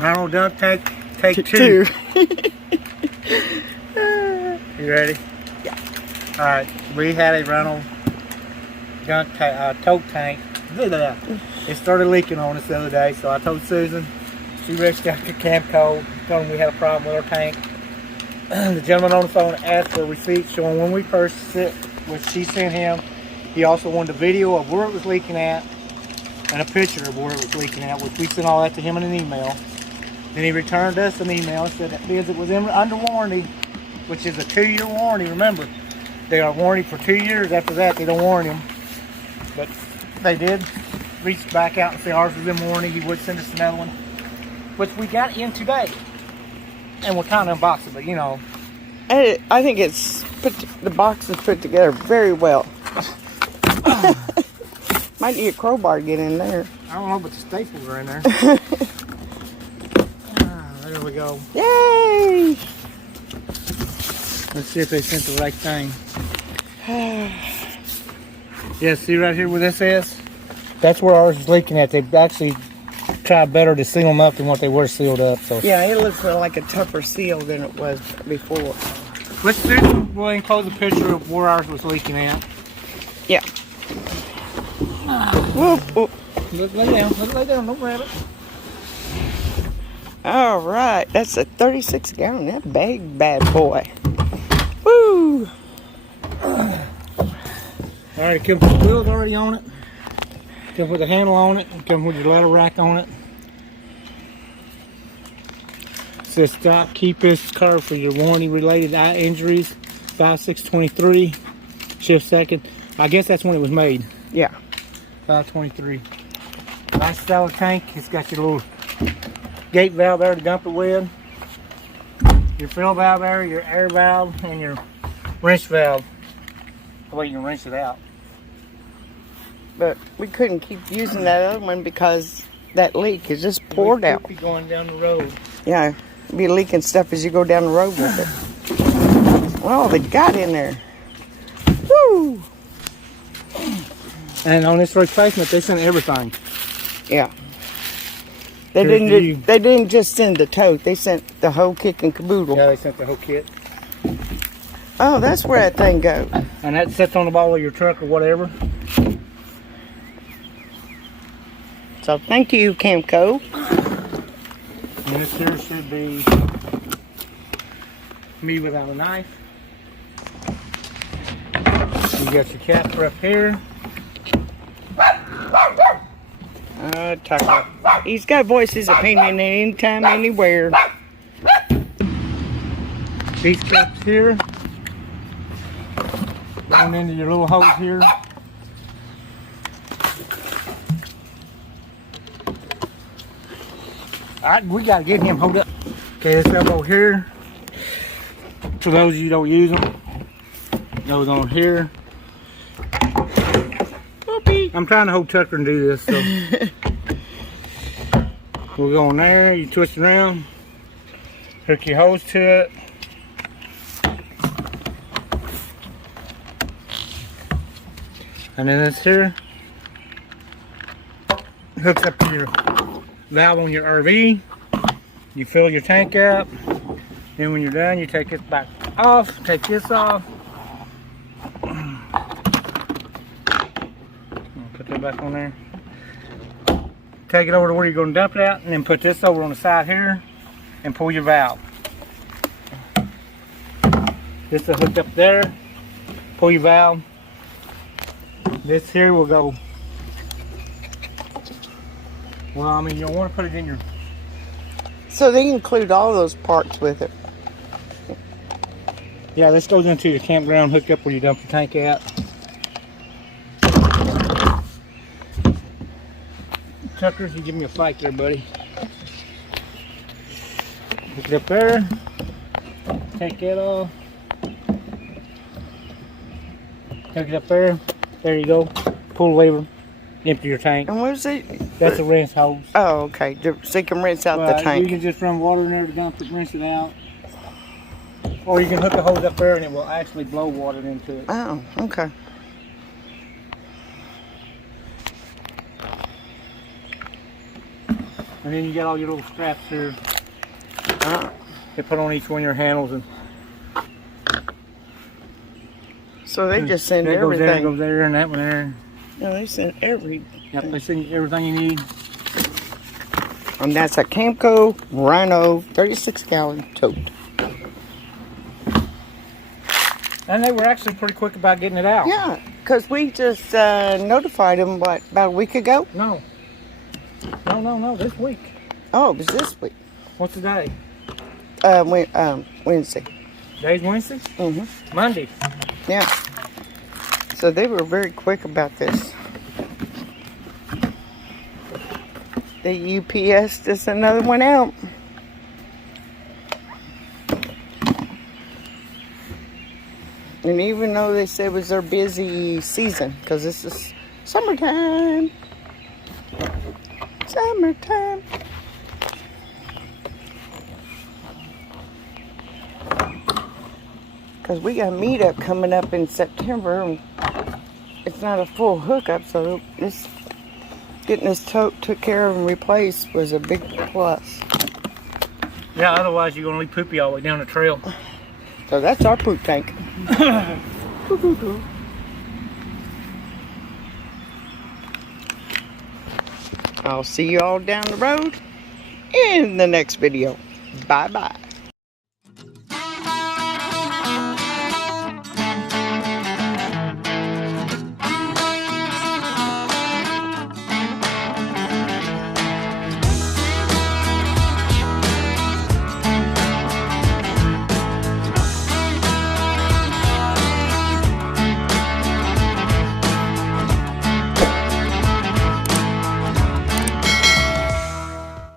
Rhino dunk tank, take two. You ready? Yeah. Alright, we had a Rhino dunk tote tank. It started leaking on us the other day, so I told Susan. She reached out to Camco, told them we had a problem with our tank. The gentleman on the phone asked for a receipt showing when we purchased it, which she sent him. He also wanted a video of where it was leaking at and a picture of where it was leaking at, which we sent all that to him in an email. Then he returned us an email and said that because it was under warranty, which is a 2-year warranty. Remember, they are warranty for 2 years. After that, they don't warranty them. But they did reach back out and say ours was in warranty. He would send us another one, which we got in today. And we're kind of unboxing, but you know. I think the box is put together very well. Might need a crowbar to get in there. I don't know, but the staples are in there. There we go. Yay! Let's see if they sent the right thing. Yeah, see right here where this is? That's where ours is leaking at. They've actually tried better to seal them up than what they were sealed up. So yeah, it looks like a tougher seal than it was before. Let's go ahead and close a picture of where ours was leaking at. Yeah. Whoop, whoop. Lay down, don't grab it. All right, that's a 36 gallon, that big bad boy. Woo! All right, it comes with the wheels already on it. It comes with a handle on it. It comes with your ladder rack on it. It says stop, keep this car for your warranty related eye injuries. 5623, shift second. I guess that's when it was made. Yeah. 523. Nice solid tank. It's got your little gate valve there to dump it with. Your fill valve there, your air valve, and your wrench valve. The way you can wrench it out. But we couldn't keep using that other one because that leak is just poured out. Be going down the road. Yeah, be leaking stuff as you go down the road with it. Well, they got in there. Woo! And on this replacement, they sent everything. Yeah. They didn't just send the tote. They sent the whole kit and caboodle. Yeah, they sent the whole kit. Oh, that's where that thing goes. And that sits on the bottom of your truck or whatever. So thank you, Camco. And this here should be me without a knife. You got your capper up here. Tucker. He's got to voice his opinion anytime, anywhere. These caps here. Going into your little hose here. Alright, we gotta get him hold up. Okay, this elbow here. For those of you who don't use them. Goes on here. Whoopee. I'm trying to hold Tucker and do this, so. We'll go in there, you twist it around. Hook your hose to it. And then this here hooks up to your valve on your RV. You fill your tank up. Then when you're done, you take it back off. Take this off. Put that back on there. Take it over to where you're going to dump it out, and then put this over on the side here and pull your valve. This will hook up there. Pull your valve. This here will go. Well, I mean, you'll want to put it in your. So they include all those parts with it. Yeah, this goes into your campground hookup where you dump your tank at. Tuckers, you give me a fight there, buddy. Hook it up there. Take that off. Hook it up there. There you go. Pull the lever. Empty your tank. And what is it? That's a rinse hose. Oh, okay. So you can rinse out the tank. You can just run water in there to dump it, rinse it out. Or you can hook a hose up there and it will actually blow water into it. Oh, okay. And then you got all your little straps here. They put on each one of your handles, and So they just send that goes there, everything. goes there, and that one there. No, they send everything. Yep, they send you everything you need. And that's a Camco Rhino 36-gallon tote. And they were actually pretty quick about getting it out. Yeah, because we just notified them, what, about a week ago? No, this week. Oh, it was this week. What's the day? Wednesday. Today's Wednesday? Mm-hmm. Monday. Yeah. So they were very quick about this. The UPS just another one out. And even though they said it was their busy season, because this is summertime. Summertime. Because we got a meetup coming up in September. And it's not a full hookup, so getting this tote took care of and replaced was a big plus. Yeah, otherwise you're going to leave poopy all the way down the trail. So that's our poop tank. I'll see you all down the road in the next video. Bye-bye.